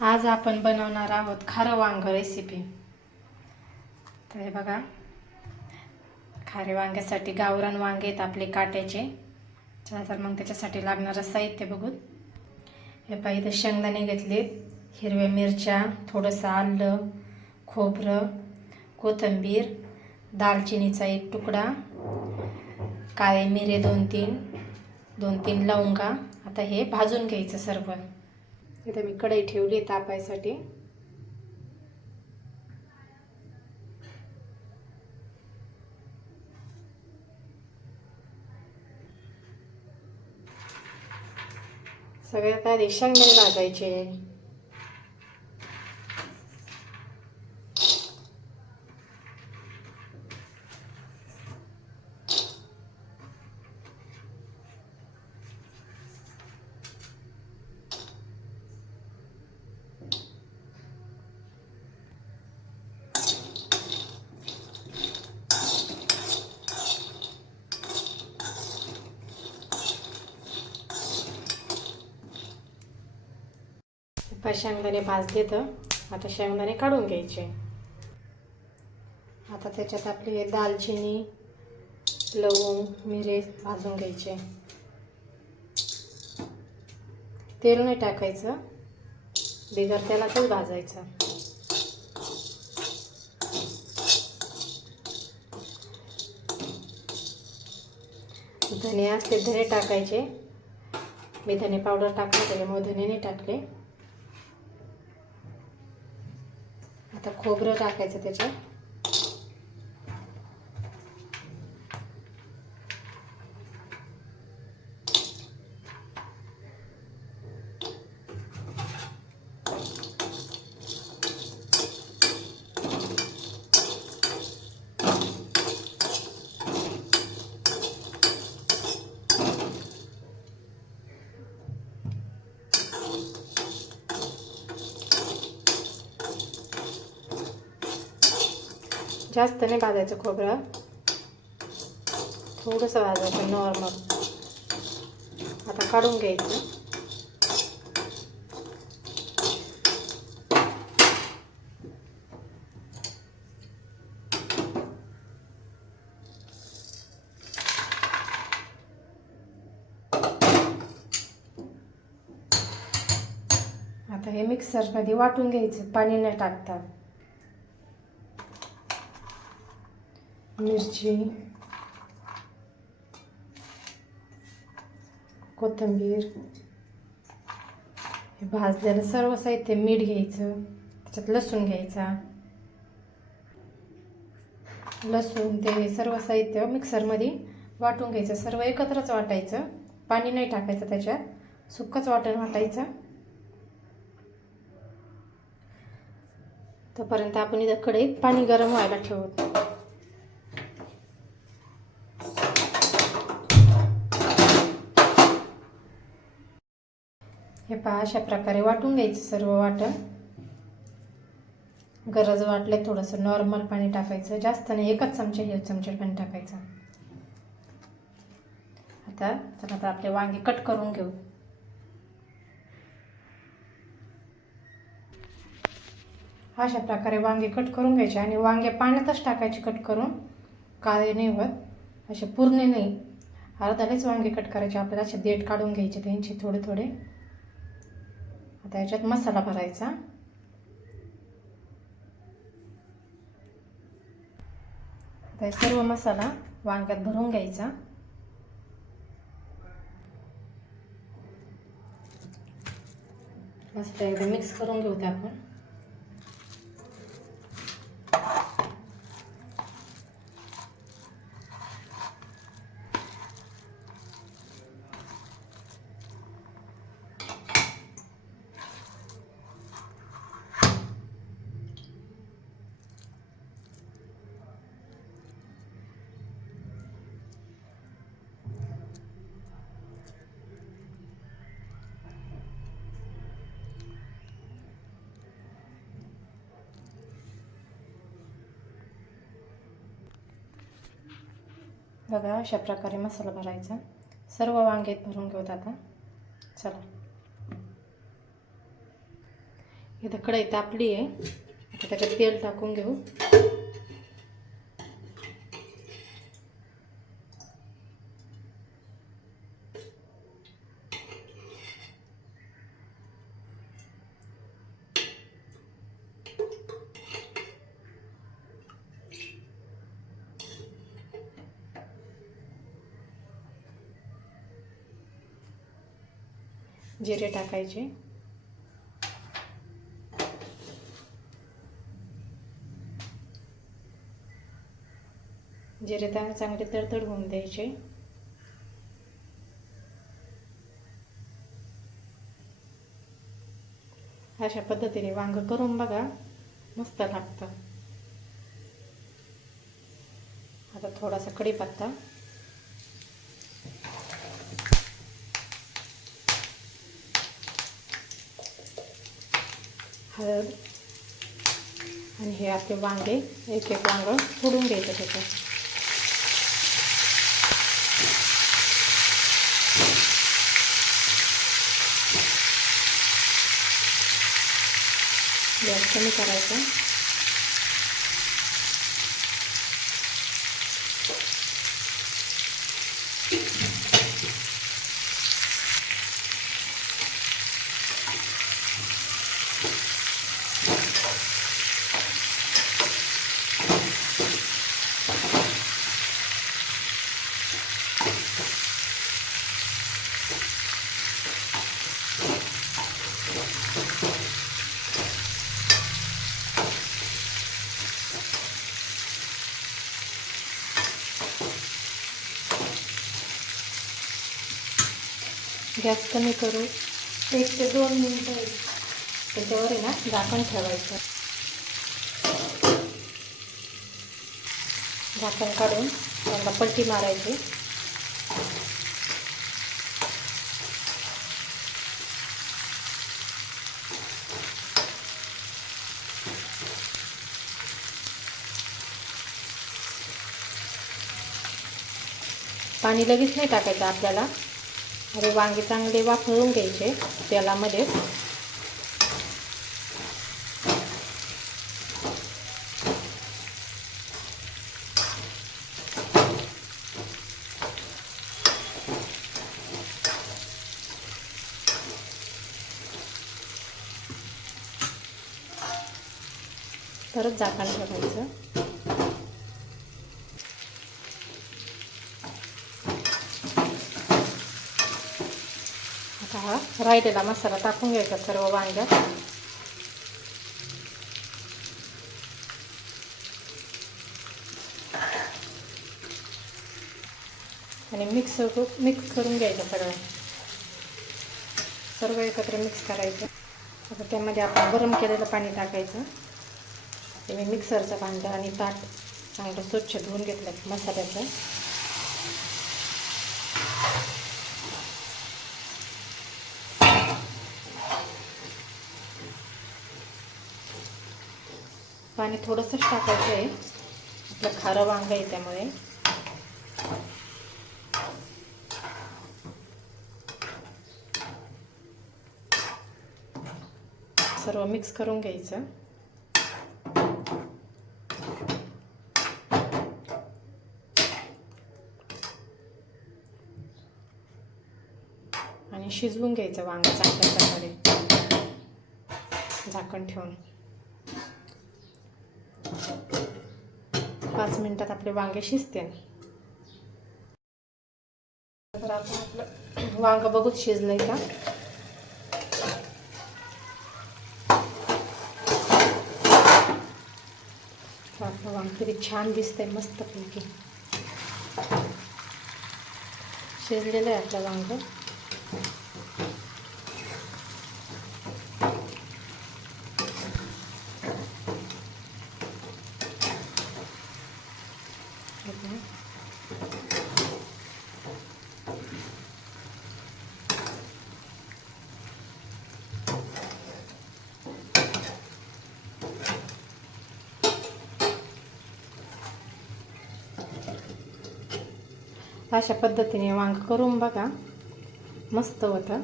आज आपण बनवणार आहोत खारं वांग रेसिपी। तर हे बघा, खारे वांग्यासाठी गावरान वांगे आहेत आपले काट्याचे। चला तर मग त्याच्यासाठी लागणारं साहित्य बघू। हे पहा, इथे शेंगदाणे घेतले, हिरव्या मिरच्या, थोडंसं आलं, खोबरं, कोथिंबीर, दालचिनीचा एक तुकडा, काळे मिरे दोन तीन लवंगा। आता हे भाजून घ्यायचं सर्व। इथे मी कढई ठेवली तापायसाठी। सगळ्यात आधी शेंगदाणे भाजायचे। शेंगदाणे भाजले तर आता शेंगदाणे काढून घ्यायचे। आता त्याच्यात आपली दालचिनी, लवंग, मिरे भाजून घ्यायचे। तेल नाही टाकायचं, बिगर तेलातच भाजायचं। धने असते धने टाकायचे, मी धने पावडर टाकले त्याच्यामुळे धने नाही टाकले। आता खोबरं टाकायचं त्याच्यात। जास्त नाही भाजायचं खोबरं, थोडंसं भाजायचं नॉर्मल। आता काढून घ्यायचं। आता हे मिक्सरमध्ये वाटून घ्यायचं, पाणी नाही टाकता। मिरची, कोथिंबीर, हे भाजलेलं सर्व साहित्य, मीठ घ्यायचं, त्याच्यात लसूण घ्यायचा। लसूण ते सर्व साहित्य मिक्सरमध्ये वाटून घ्यायचं, सर्व एकत्रच वाटायचं, पाणी नाही टाकायचं त्याच्यात, सुक्कच वाटण वाटायचं। तोपर्यंत आपण इथं कढईत पाणी गरम व्हायला ठेवू। हे पहा, अशा प्रकारे वाटून घ्यायचं सर्व वाटण। गरज वाटले थोडंसं नॉर्मल पाणी टाकायचं, जास्त नाही, एकच चमचा हे चमचे पाणी टाकायचं। आता आपले वांगे कट करून घेऊ। अशा प्रकारे वांगे कट करून घ्यायचे आणि वांगे पाण्यातच टाकायचे कट करून, काळे नाही होत, असे पूर्ण नाही, अर्धालेच वांगे कट करायचे आपल्याला। असे देठ काढून घ्यायचे त्यांचे थोडे थोडे। आता याच्यात मसाला भरायचा। आता सर्व मसाला वांग्यात भरून घ्यायचा। मस्त एकदम मिक्स करून घेऊ आपण। बघा, अशा प्रकारे मसाला भरायचा, सर्व वांग्यात भरून घेऊत आता। चला, इथं कढई तापली आहे, आता त्याच्यात तेल टाकून घेऊ. जिरे टाकायचे. जिरे चांगले तडतड होऊन द्यायचे. अशा पद्धतीने वांग करून बघा, मस्त लागतं. आता थोडासा कढीपत्ता, हळद आणि हे आपले वांगे, एक एक वांग फोडून घ्यायचं त्याच्यात. गॅस कमी करायचा. गॅस कमी करू 1 ते 2 मिनिटं त्याच्यावर आहे ना झाकण ठेवायचं. झाकण काढून त्याला पलटी मारायची. पाणी लगेच नाही टाकायचं आपल्याला. अरे वांगे चांगले वाफळून घ्यायचे तेलामध्ये. परत झाकण ठेवायचं. आता हा राहिलेला मसाला टाकून घ्यायचा सर्व वांग्यात. आणि मिक्स करून घ्यायचं सगळं. सर्व एकत्र मिक्स करायचं. आता त्यामध्ये आपण गरम केलेलं पाणी टाकायचं. ते मी मिक्सरचं भांडं आणि ताट चांगलं स्वच्छ धुवून घेतलं मसाल्याचं. पाणी थोडंसंच टाकायचं आहे, आपलं खारं वांग आहे त्यामुळे. सर्व मिक्स करून घ्यायचं. आणि शिजवून घ्यायचं वांग चांगल्या प्रकारे झाकण ठेवून. 5 मिनिटात आपले वांगे शिजतील. तर आपण आपलं वांग बघूच शिजलंय का. आपलं वांग किती छान दिसतंय, मस्तपैकी शिजलेलं आहे आपलं वांग. अशा पद्धतीने वांग करून बघा, मस्त होतं.